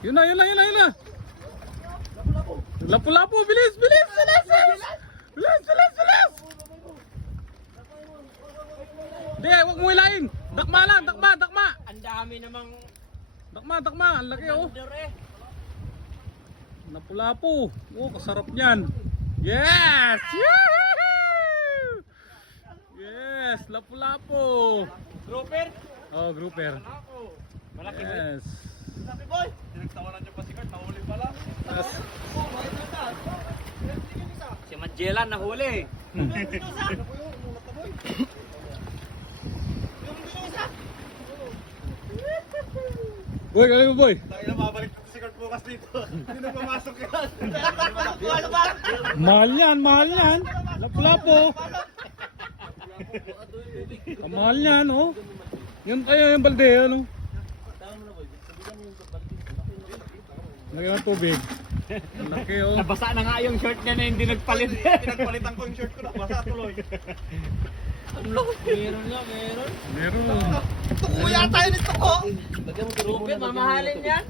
Yun na, yun na, yun na, yun na. Lapu-lapu, bilis, bilis, bilis, bilis. Bilis, bilis, bilis. Di, huwag mo hilahin. Dakma lang, dakma, dakma. Ang dami namang Dakma, dakma, ang laki oh. under eh. Lapu-lapu. Oh, kasarap niyan. Yes! Yahoo! Yes, lapu-lapu. Grouper. Oh, grouper. Ako. Malaki boy. Yes. Malaki boy. Tinagtawanan niyo pa si Kurt, nahuli pala. Yes. Si Magellan nahuli. Boy, galing mo boy. Tayo na mabalik na si Kurt bukas dito. Hindi na pumasok yan. Mahal yan, mahal yan. Lapu-lapu. Ang mahal yan, oh. Yun kaya yung balde, ano? Lagyan ng tubig. Ang laki, oh. Nabasa na nga yung shirt niya na hindi nagpalit. Pinagpalitan ko yung shirt ko na basa tuloy. Meron nga, meron. Meron. Tuko yata yun ito ko. Grouper, mamahalin yan.